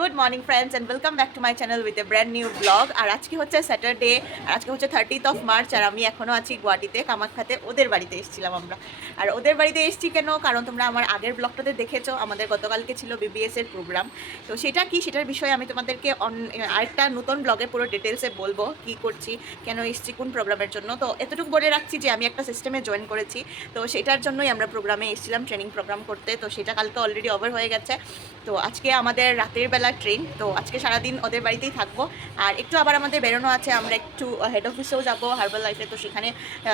Good morning friends and welcome back to my channel with a brand new blog. আর আজকে হচ্ছে Saturday, আর আজকে হচ্ছে 30th মার্চ, আর আমি এখনও আছি গুয়াহাটিতে কামাখ্যাতে। ওদের বাড়িতে এসেছিলাম আমরা। আর ওদের বাড়িতে এসেছি কেন, কারণ তোমরা আমার আগের ব্লগটাতে দেখেছো আমাদের গতকালকে ছিল বিবিএস এর প্রোগ্রাম। তো সেটা কি, সেটার বিষয়ে আমি তোমাদেরকে আরেকটা নতুন ব্লগে পুরো ডিটেলসে বলবো কি করছি, কেন এসেছি, কোন প্রোগ্রামের জন্য। তো এতটুকু বলে রাখছি যে আমি একটা সিস্টেমে জয়েন করেছি, তো সেটার জন্যই আমরা প্রোগ্রামে এসেছিলাম, ট্রেনিং প্রোগ্রাম করতে। তো সেটা কালকে অলরেডি ওভার হয়ে গেছে। তো আজকে আমাদের রাতের বেলা ট্রেন, তো আজকে সারাদিন ওদের বাড়িতেই থাকবো। আর একটু আবার আমাদের বেরোনো আছে, আমরা একটু হেড অফিসেও যাবো হার্বাল লাইফে, তো সেখানে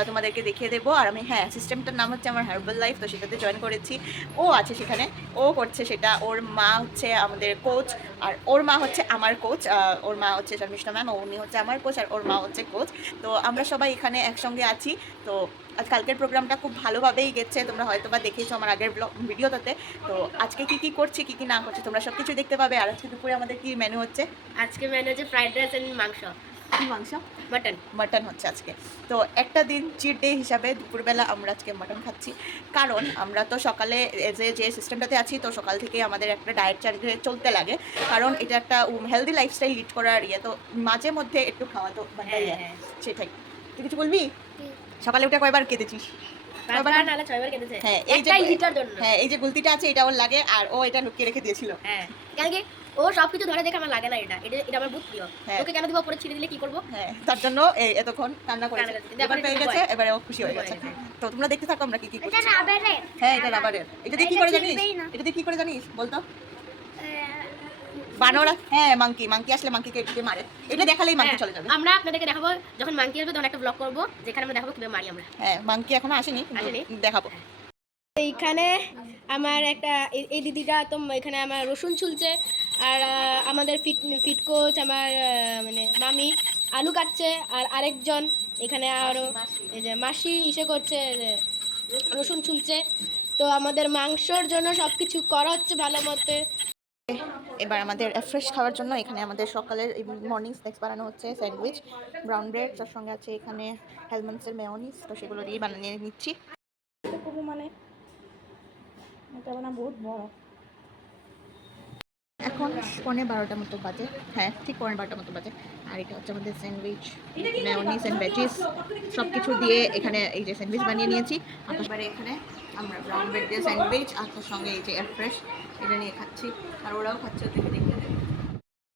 তোমাদেরকে দেখিয়ে দেবো। আর আমি সিস্টেমটার নাম হচ্ছে আমার হার্বাল লাইফ, তো সেটাতে জয়েন করেছি। ও আছে সেখানে, ও করছে সেটা। ওর মা হচ্ছে আমাদের কোচ, আর ওর মা হচ্ছে আমার কোচ। ওর মা হচ্ছে শর্মিষ্ঠা ম্যাম, উনি হচ্ছে আমার কোচ, আর ওর মা হচ্ছে কোচ। তো আমরা সবাই এখানে একসঙ্গে আছি। তো আজ কালকের প্রোগ্রামটা খুব ভালোভাবেই গেছে, তোমরা হয়তো বা দেখেছো আমার আগের ভিডিওটাতে। তো আজকে কি কি করছি, কি কি না করছি, তোমরা সব কিছু দেখতে পাবে। আর আজকে দুপুরে আমাদের কি মেনু হচ্ছে? আজকে মেনু হচ্ছে ফ্রাইড রাইস এন্ড মাংস। কি মাংস? মাটন হচ্ছে আজকে। তো একটা দিন চিট ডে হিসাবে দুপুরবেলা আমরা আজকে মাটন খাচ্ছি, কারণ আমরা তো সকালে যে সিস্টেমটাতে আছি, তো সকাল থেকে আমাদের একটা ডায়েট চার্টে চলতে লাগে, কারণ এটা একটা হেলদি লাইফস্টাইল লিড করার ইয়ে। তো মাঝে মধ্যে একটু খাওয়া তো সেটাই। তুই কিছু বলবি? সকালে উঠে কয়বার কেঁদেছিস? এই যে গুলতিটা আছে এটা ওর লাগে, আর ও এটা লুকিয়ে রেখে দিয়েছিল। ও সবকিছু ধরে দেখে আমার লাগে না, এটা আমার বহুত প্রিয়। ওকে কেন দিব, পরে ছিঁড়ে দিলে কি করব? তার জন্য এতক্ষণ কান্না করেছে, এবার পেয়ে গেছে, এবারে ও খুশি হয়ে গেছে। তো তোমরা দেখতে থাকো আমরা কি কি করছি। এটা রাবারের। এটা দিয়ে কি করে জানিস? এটা দিয়ে কি করে জানিস বলতো? বানর, মাংকি আসলে মাংকিকে একটু মারে, এটা দেখালেই মাংকি চলে যাবে। আমরা আপনাদেরকে দেখাবো যখন মাংকি আসবে, তখন একটা ব্লগ করব যেখানে আমরা দেখাবো কিভাবে মারি আমরা। মাংকি এখনো আসেনি, দেখাবো। এইখানে আমার একটা এই দিদিটা তো এখানে আমার রসুন ছুলছে, আর আমাদের ফিট কোচ আমার মানে মামি আলু কাটছে, আর আরেকজন এখানে আরও এই যে মাসি করছে, রসুন ছুলছে। তো আমাদের মাংসর জন্য সব কিছু করা হচ্ছে ভালো মতো। এবার আমাদের ফ্রেশ খাওয়ার জন্য এখানে আমাদের সকালের মর্নিং স্ন্যাক্স বানানো হচ্ছে, স্যান্ডউইচ, ব্রাউন ব্রেড, তার সঙ্গে আছে এখানে হেলমেন্টসের মেয়োনিজ। তো সেগুলো দিয়ে বানিয়ে নিচ্ছি। মানে বহুত বড়। এখন 12:15 মতো বাজে, ঠিক 12:15 মতো বাজে। আর এটা হচ্ছে আমাদের স্যান্ডউইচ, মেয়োনিজ এন্ড ভেজিস সব কিছু দিয়ে এখানে এই যে স্যান্ডউইচ বানিয়ে নিয়েছি। আর তারপরে এখানে আমরা ব্রাউন ব্রেড দিয়ে স্যান্ডউইচ, আর তার সঙ্গে এই যে ফ্রেশ এটা নিয়ে খাচ্ছি, আর ওরাও খাচ্ছে। ওদেরকে দেখে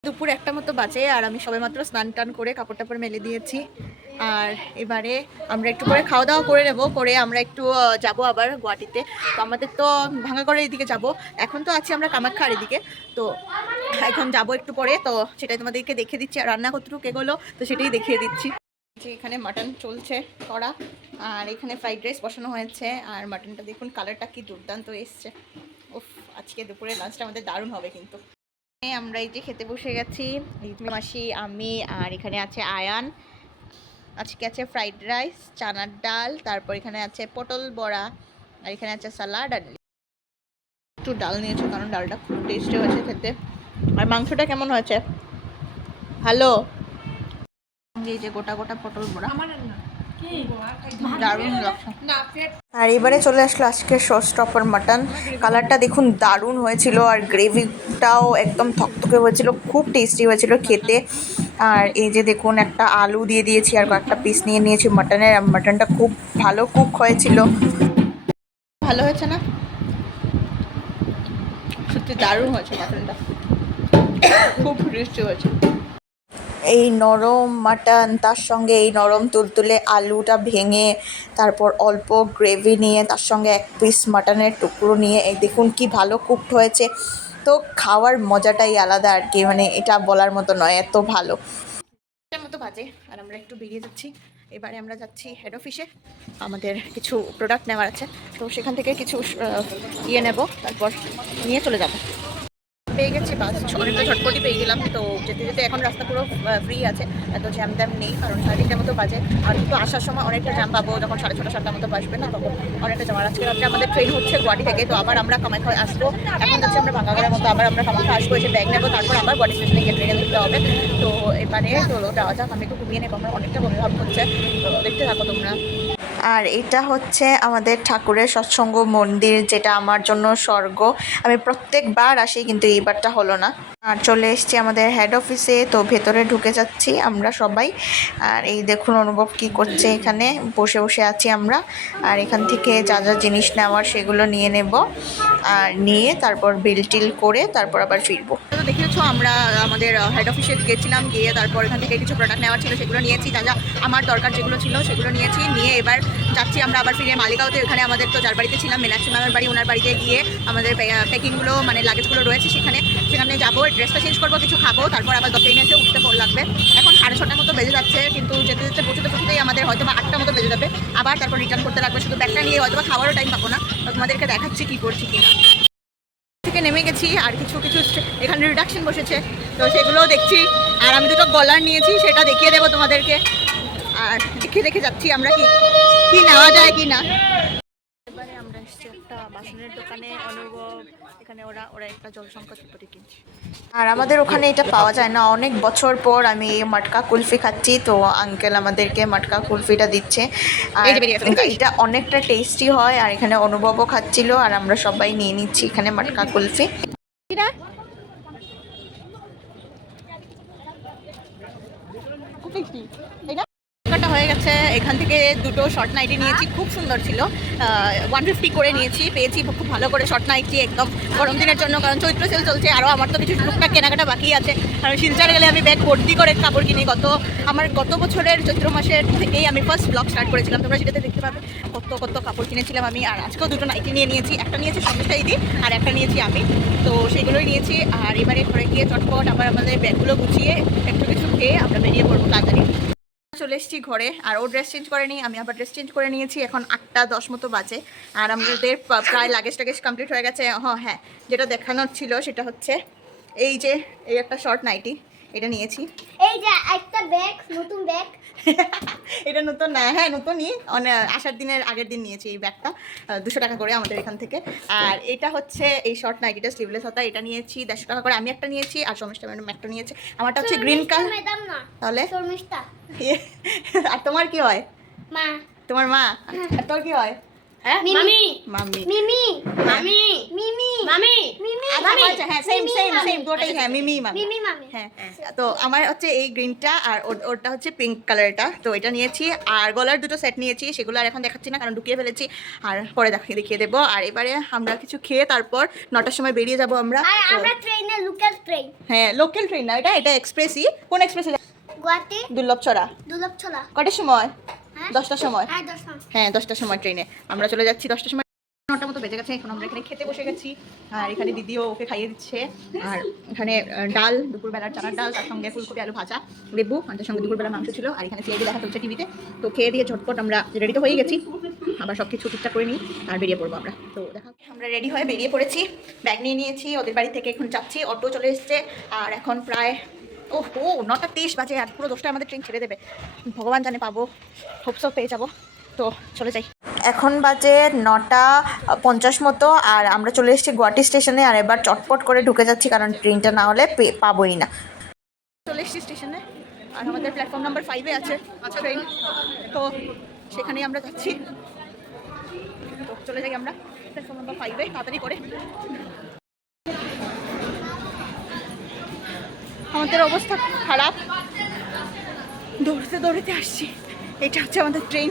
দুপুর 1টা মতো বাজে, আর আমি সবেমাত্র স্নান টান করে কাপড় টাপড় মেলে দিয়েছি। আর এবারে আমরা একটু করে খাওয়া দাওয়া করে নেবো, করে আমরা একটু যাব আবার গুয়াহাটিতে। তো আমাদের তো ভাঙাগড়ের এদিকে যাব, এখন তো আছি আমরা কামাখ্যার এদিকে। তো এখন যাব একটু পরে, তো সেটাই তোমাদেরকে দেখিয়ে দিচ্ছি। আর রান্না কতটুকু এগোলো তো সেটাই দেখিয়ে দিচ্ছি। যে এখানে মাটন চলছে করা, আর এখানে ফ্রাইড রাইস বসানো হয়েছে। আর মাটনটা দেখুন কালারটা কি দুর্দান্ত এসছে। উফ, আজকে দুপুরের লাঞ্চটা আমাদের দারুণ হবে কিন্তু। আমরা এই যে খেতে বসে গেছি, মাসি, আমি, আর এখানে আছে আয়ান। আজকে আছে ফ্রাইড রাইস, চানার ডাল, তারপর এখানে আছে পটল বড়া, আর এখানে আছে সালাড। আর একটু ডাল নিয়েছি কারণ ডালটা খুব টেস্টি হয়েছে খেতে। আর মাংসটা কেমন হয়েছে? ভালো। এই যে গোটা গোটা পটল বড়া, দারুণ লাগছে। আর এবারে চলে আসলো আজকে শো স্টপার মাটন। কালারটা দেখুন দারুণ হয়েছিল, আর গ্রেভিটাও একদম থকথকে হয়েছিল, খুব টেস্টি হয়েছিল খেতে। আর এই যে দেখুন একটা আলু দিয়ে দিয়েছি, আর কয়েকটা পিস নিয়ে নিয়েছি মাটনের। মাটনটা খুব ভালো কুক হয়েছিল, ভালো হয়েছে না? সত্যি দারুণ হয়েছে মাটনটা, খুব টেস্টি হয়েছে। এই নরম মাটন, তার সঙ্গে এই নরম তুলতুলে আলুটা ভেঙে, তারপর অল্প গ্রেভি নিয়ে, তার সঙ্গে এক পিস মাটনের টুকরো নিয়ে, এই দেখুন কি ভালো কুকড হয়েছে। তো খাওয়ার মজাটাই আলাদা আর কি, মানে এটা বলার মতো নয়, এত ভালো। মতো বাজে, আর আমরা একটু বেরিয়ে যাচ্ছি। এবারে আমরা যাচ্ছি হেড অফিসে, আমাদের কিছু প্রোডাক্ট নেওয়ার আছে। তো সেখান থেকে কিছু ইয়ে নেব, তারপর নিয়ে চলে যাব। পেয়ে গেছি বাস, অনেকটা ঝটপটি পেয়ে গেলাম। তো যেতে যেতে এখন রাস্তা পুরো ফ্রি আছে, এত জ্যাম ট্যাম নেই, কারণ 3:30টার মতো বাজে। আর কিন্তু আসার সময় অনেকটা জ্যাম পাবো, যখন 6:30 7টার মতো বাসবে না, তখন অনেকটা জ্যাম। আর আজকে রাত্রে আমাদের ট্রেন হচ্ছে গুয়াহাটি থেকে, তো আবার আমরা কামাখ্যায় আসবো। এখন যাচ্ছি আমরা ভাঙাগড়ের মতো, আবার আমরা কামাখ্যা আসবো, এসে ব্যাগ নেবো, তারপর আবার গুয়াহাটি স্টেশনে গিয়ে ট্রেনে উঠতে হবে। তো এবারে তো যাওয়া যাক, আমি একটু ঘুমিয়ে নেবো, আমার অনেকটা বমিভাব হচ্ছে। তো দেখতে থাকো তোমরা। আর এটা হচ্ছে আমাদের ঠাকুরের সৎসঙ্গ মন্দির, যেটা আমার জন্য স্বর্গ। আমি প্রত্যেকবার আসি, কিন্তু এইবারটা হলো না। আর চলে এসেছি আমাদের হেড অফিসে, তো ভেতরে ঢুকে যাচ্ছি আমরা সবাই। আর এই দেখুন অনুভব কি করছে, এখানে বসে বসে আছি আমরা। আর এখান থেকে যা যা জিনিস নেওয়ার সেগুলো নিয়ে নেব, আর নিয়ে তারপর বিল টিল করে তারপর আবার ফিরবো। তো দেখেছো আমরা আমাদের হেড অফিসে গেছিলাম, গিয়ে তারপর এখান থেকে কিছু প্রোডাক্ট নেওয়ার ছিল সেগুলো নিয়েছি, যা যা আমার দরকার যেগুলো ছিল সেগুলো নিয়েছি, নিয়ে এবার যাচ্ছি আমরা আবার ফিরে মালিগাঁওতে। এখানে আমাদের তো যার বাড়িতে ছিলাম মীনাক্ষী ম্যামের বাড়ি, ওনার বাড়িতে গিয়ে আমাদের প্যাকিংগুলো মানে লাগেজগুলো রয়েছে সেখানে যাবো, ড্রেসটা চেঞ্জ করবো, কিছু খাবো, তারপর আবার ট্রেনে এসে উঠতে লাগবে। এখন 6:30 মতো বেজে যাচ্ছে, কিন্তু যেতে যেতে পৌঁছতেই আমাদের হয়তো বা 8টা মতো বেজে যাবে। আবার তারপর রিটার্ন করতে লাগবে, শুধু ব্যাগটা নিয়ে হয়তো বা খাওয়ারও টাইম পাবো না। তো তোমাদেরকে দেখাচ্ছি কী করছি কিনা। থেকে নেমে গেছি, আর কিছু কিছু এখানে রিডাকশন বসেছে, তো সেগুলোও দেখছি। আর আমি দুটো গলার নিয়েছি, সেটা দেখিয়ে দেবো তোমাদেরকে। আর দেখে যাচ্ছি আমরা কি নেওয়া যায় কি না। এবারে আমরা এসেছি একটা বাসনের দোকানে, অনুভব এখানে ওরা একটা জলসংকট পরি কিনছে। আর আমাদের ওখানে এটা পাওয়া যায় না, অনেক বছর পর আমি এই মটকা কুলফি খাচ্ছি, তো আঙ্কেল আমাদেরকে মটকা কুলফিটা দিচ্ছে। আর এটা অনেকটা টেস্টি হয়, আর এখানে অনুভবও খাচ্ছিল, আর আমরা সবাই নিয়ে নিচ্ছি এখানে মটকা কুলফি। হয়ে গেছে, এখান থেকে দুটো শর্ট নাইটি নিয়েছি, খুব সুন্দর ছিল, 150 করে নিয়েছি, পেয়েছি খুব ভালো করে শর্ট নাইটি একদম গরম দিনের জন্য, কারণ চৈত্র সেল চলছে। আরও আমার তো কিছু টুকটাক কেনাকাটা বাকি আছে, কারণ শিলচর গেলে আমি ব্যাগ ভর্তি করে কাপড় কিনি। আমার গত বছরের চৈত্র মাসের থেকেই আমি ফার্স্ট ব্লগ স্টার্ট করেছিলাম, তোমরা সেটাতে দেখতে পাবে কত কাপড় কিনেছিলাম আমি। আর আজকেও দুটো নাইটি নিয়ে নিয়েছি, একটা নিয়েছি সন্দেশটা দিদি আর একটা নিয়েছি আমি, তো সেগুলোই নিয়েছি। আর এবারে ঘরে গিয়ে চটপট আবার আমাদের ব্যাগগুলো গুছিয়ে একটু কিছু খেয়ে আমরা বেরিয়ে পড়বো তাড়াতাড়ি। চলে এসেছি ঘরে, আর ও ড্রেস চেঞ্জ করেনি, আমি আবার ড্রেস চেঞ্জ করে নিয়েছি। এখন 8:10 মতো বাজে, আর আমাদের প্রায় লাগেজ কমপ্লিট হয়ে গেছে। হ্যাঁ, যেটা দেখানোর ছিল সেটা হচ্ছে এই যে এই একটা শর্ট নাইটি, এটা নিয়েছি। এই যে একটা ব্যাগ, নতুন ব্যাগ। এটা নতুন না, হ্যাঁ নতুনই, আসার দিনের আগের দিন নিয়েছি এই ব্যাগটা, 200 টাকা করে আমাদের এখান থেকে। আর এটা হচ্ছে এই শর্ট নাইটিটা স্লিভলেস হতা, এটা নিয়েছি 150 টাকা করে। আমি একটা নিয়েছি, আর সমিষ্টা ম্যাডাম একটা নিয়েছে। আমারটা হচ্ছে গ্রিন কালার। ম্যাডাম না, তাহলে শর্মিষ্ঠা। আর তোমার কি হয়? মা। তোমার মা। আর তোর কি হয়? মামি। মাম্মি। মিমি। মামি। মিমি। মামি। মিমি। আচ্ছা হ্যাঁ, সেম দুটোই, হ্যাঁ মিমি মামি। মিমি মামি। হ্যাঁ, তো আমার হচ্ছে এই গ্রিনটা, আর ওরটা হচ্ছে পিঙ্ক কালারটা, তো এটা নিয়েছি। আর গলার দুটো সেট নিয়েছি, সেগুলো আর এখন দেখাচ্ছি না কারণ ঢুকিয়ে ফেলেছি, আর পরে দেখিয়ে দেবো। আর এবারে আমরা কিছু খেয়ে তারপর 9টার সময় বেরিয়ে যাবো আমরা। আমরা ট্রেনে, লোকাল ট্রেন। হ্যাঁ, লোকাল ট্রেন না, এটা এক্সপ্রেসই। কোন এক্সপ্রেসে? গুয়াহাটি দুর্লভছড়া। দুর্লভছড়া। কটার সময়? হ্যাঁ 10টার সময়। হ্যাঁ 10টার সময় ট্রেনে আমরা চলে যাচ্ছি। 10টার সময়, 9টা মতো বেজে গেছে। এখন আমরা এখানে খেতে বসে গেছি, আর এখানে দিদিও ওকে খাইয়ে দিচ্ছে। আর এখানে ডাল, দুপুরবেলার চানার ডাল, তার সঙ্গে ফুলকপি আলু ভাজা, লেবু, আর তার সঙ্গে দুপুরবেলা মাংস ছিল। আর এখানে সিআইডি দেখা চলছে টিভিতে। তো খেয়ে দিয়ে ঝটপট আমরা রেডি তো হয়ে গেছি, আবার সব কিছু ঠিকঠাক করে নিই আর বেরিয়ে পড়বো আমরা। তো দেখা, আমরা রেডি হয়ে বেরিয়ে পড়েছি, ব্যাগ নিয়ে নিয়েছি, ওদের বাড়ি থেকে এখন যাচ্ছি। অটো চলে এসছে, আর এখন প্রায় 9:30 বাজে, আর পুরো 10টায় আমাদের ট্রেন ছেড়ে দেবে। ভগবান জানে পাবো, হোপসো পেয়ে যাবো। তো চলে যাই। এখন বাজে 9:50 মতো, আর আমরা চলে এসেছি গুয়াহাটি স্টেশনে। আর এবার চটপট করে ঢুকে যাচ্ছি, কারণ ট্রেনটা না হলে পাবোই না। চলে এসেছি স্টেশনে, আর আমাদের প্ল্যাটফর্ম নাম্বার 5-এ আছে ট্রেন, তো সেখানেই আমরা যাচ্ছি। তো চলে যাই আমরা প্ল্যাটফর্ম নাম্বার 5-এ তাড়াতাড়ি করে। আমাদের অবস্থা খারাপ, দৌড়তে আসছি। এটা হচ্ছে আমাদের ট্রেন,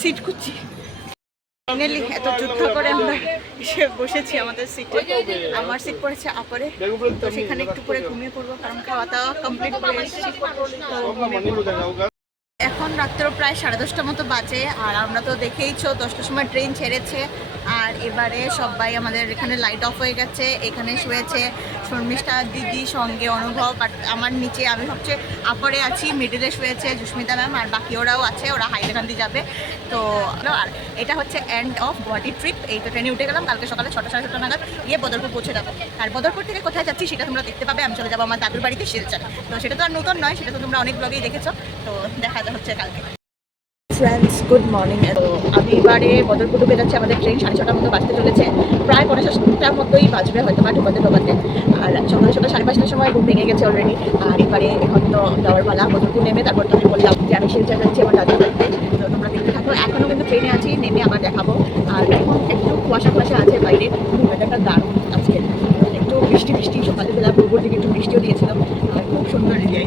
সিট খুঁজছি। ফাইনালি এত যুদ্ধ করে আমরা এসে বসেছি আমাদের সিটে। আমার সিট পড়েছে আপারে, তো সেখানে একটু পরে ঘুমিয়ে পড়বো, কারণ খাওয়া দাওয়া কমপ্লিট করে এসেছি। এখন রাত্রেও প্রায় 10:30 মতো বাজে, আর আমরা তো দেখেইছো 10টার সময় ট্রেন ছেড়েছে। আর এবারে সবাই আমাদের এখানে লাইট অফ হয়ে গেছে। এখানে শুয়েছে শর্মিষ্ঠা দিদি, সঙ্গে অনুভব, আর আমার নিচে আমি সবচেয়ে আপরে আছি, মিডিলে শুয়েছে জুস্মিতা ম্যাম, আর বাকি ওরাও আছে, ওরা হাইলাকান্দি যাবে। তো আর এটা হচ্ছে এন্ড অফ গুয়াহাটি ট্রিপ। এই তো ট্রেনে উঠে গেলাম, কালকে সকালে 6টা 7:30 নাগাদ গিয়ে বদরপুর পৌঁছে যাবো। আর বদরপুর থেকে কোথায় যাচ্ছি সেটা তোমরা দেখতে পাবে। আমি চলে যাবো আমার দাদুর বাড়িতে শিলচর, তো সেটা তো আর নতুন নয়, সেটা তো তোমরা অনেক ব্লগেই দেখেছো। তো দেখা হচ্ছে কালকে। Friends, good morning. তো আমি এবারে বদরপুর ঢুকে যাচ্ছি, আমাদের ট্রেন 6:30 মতো বাজতে চলেছে, প্রায় 50টার মতোই বাজবে হয়তো বা ঢোকাতে। আর সকাল 5:30টার সময় ঘুম ভেঙে গেছে অলরেডি। আর এবারে এখন তো যাওয়ার পালা, বদরপুর নেমে তারপর তো আমি বললাম যে আমি শিলচর যাচ্ছি আমার দাদুর বাড়িতে। তো তোমরা দেখতে থাকো, এখনও কিন্তু ট্রেনে আছি, নেমে আবার দেখাবো। আর এখন একটু কুয়াশা আছে বাইরে, ওয়েদারটা দারুণ আজকে, একটু বৃষ্টি বৃষ্টি সকালবেলা ভোর দিকে একটু বৃষ্টিও দিয়েছিল। আর খুব সুন্দর এরিয়া,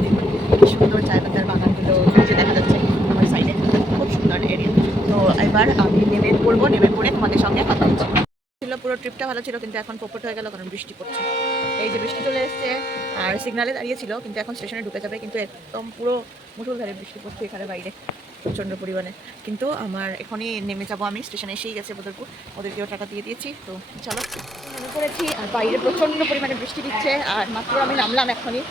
খুব সুন্দর চায় পাতার বাগানগুলো নিচে দেখা যাচ্ছে আমার সাইডে, খুব সুন্দর এরিয়া। তো এবার আমি নেমে পড়বো, নেমে পড়ে তোমাদের সঙ্গে কথা হচ্ছে। ছিল পুরো ট্রিপটা ভালো ছিল, কিন্তু এখন পোপট হয়ে গেল কারণ বৃষ্টি পড়ছে। এই যে বৃষ্টি চলে এসছে আর সিগনালে দাঁড়িয়েছিল, কিন্তু এখন স্টেশনে ঢুকে যাবে, কিন্তু একদম পুরো মুষলধারে বৃষ্টি পড়ছে এখানে বাইরে প্রচণ্ড পরিমাণে। কিন্তু আমার এখনই নেমে যাবো, আমি স্টেশনে এসেই গেছে বদরপুর, ওদেরকেও টাকা দিয়ে দিয়েছি। তো চলো নেমে পড়েছি আর বাইরে প্রচণ্ড পরিমাণে বৃষ্টি দিচ্ছে আর মাত্র আমি নামলাম এখনই।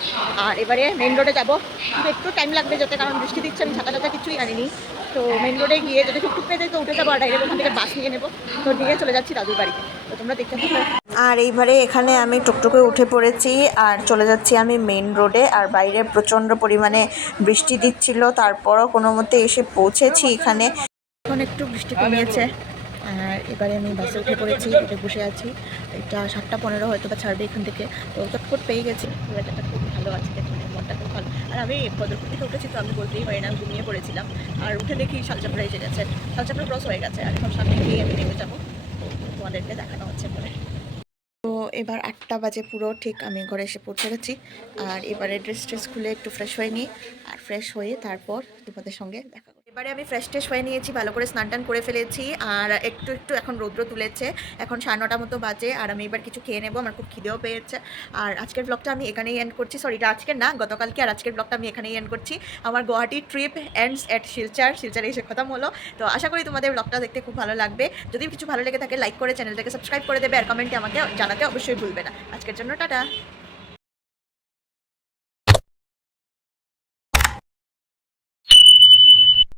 আর এবারে মেন রোডে যাবো, কিন্তু একটু টাইম লাগবে যাতে, কারণ বৃষ্টি দিচ্ছে, আমি ছাতা টাতা কিছুই আনিনি। তো মেন রোডে গিয়ে যদি টুকটুক পেয়ে যাই তো উঠে যাবো, আর ডাইরেক্ট ওখান থেকে বাস নিয়ে নেবো, তো নিয়ে চলে যাচ্ছি দাদুর বাড়িতে। তো তোমরা দেখতে থাকো। আর এইবারে এখানে আমি টুকটুকে উঠে পড়েছি আর চলে যাচ্ছি আমি মেন রোডে। আর বাইরে প্রচণ্ড পরিমাণে বৃষ্টি দিচ্ছিল, তারপরও কোনো মতে এসে পৌঁছেছি এখানে। এখন একটু বৃষ্টি কমিয়েছে আর এবারে আমি বাসে উঠে পড়েছি, উঠে বসে আছি। এটা 7:15 হয়তো বা ছাড়বে এখান থেকে, তো চটপট পেয়ে গেছি। ওয়েদারটা খুব ভালো আছে, মানে মনটা খুব ভালো। আর আমি বদরপুর থেকে উঠেছি, তো আমি বলতেই পারি না, ঘুমিয়ে পড়েছিলাম। আর উঠে দেখি শালচাপড়া এসে গেছে, শালচাপড়া ক্রস হয়ে গেছে, আর এখন সামনে গিয়ে আমি নেমে যাবো, তোমাদেরকে দেখানো হচ্ছে পরে। তো এবার 8টা বাজে পুরো ঠিক, আমি ঘরে এসে পৌঁছে গেছি। আর এবারে ড্রেস খুলে একটু ফ্রেশ হয়ে নিই, আর ফ্রেশ হয়ে তারপর তোমাদের সঙ্গে দেখা করব। এবারে আমি ফ্রেশ হয়ে নিয়েছি, ভালো করে স্নান টান করে ফেলেছি। আর একটু এখন রৌদ্র তুলেছে, এখন 9:30 মতো বাজে। আর আমি এবার কিছু খেয়ে নেবো, আমার খুব খিদেও পেয়েছে। আর আজকের ব্লগটা আমি এখানেই এন্ড করছি, সরি এটা আজকের না, গতকালকে। আর আজকের ব্লগটা আমি এখানেই এন্ড করছি। আমার গুয়াহাটি ট্রিপ এন্ডস এট শিলচরে এসে খতম হলো। তো আশা করি তোমাদের ব্লগটা দেখতে খুব ভালো লাগবে। যদি কিছু ভালো লেগে থাকে লাইক করে চ্যানেলটাকে সাবস্ক্রাইব করে দেবে, আর কমেন্টে আমাকে জানাতে অবশ্যই ভুলবে না। আজকের জন্য টাটা।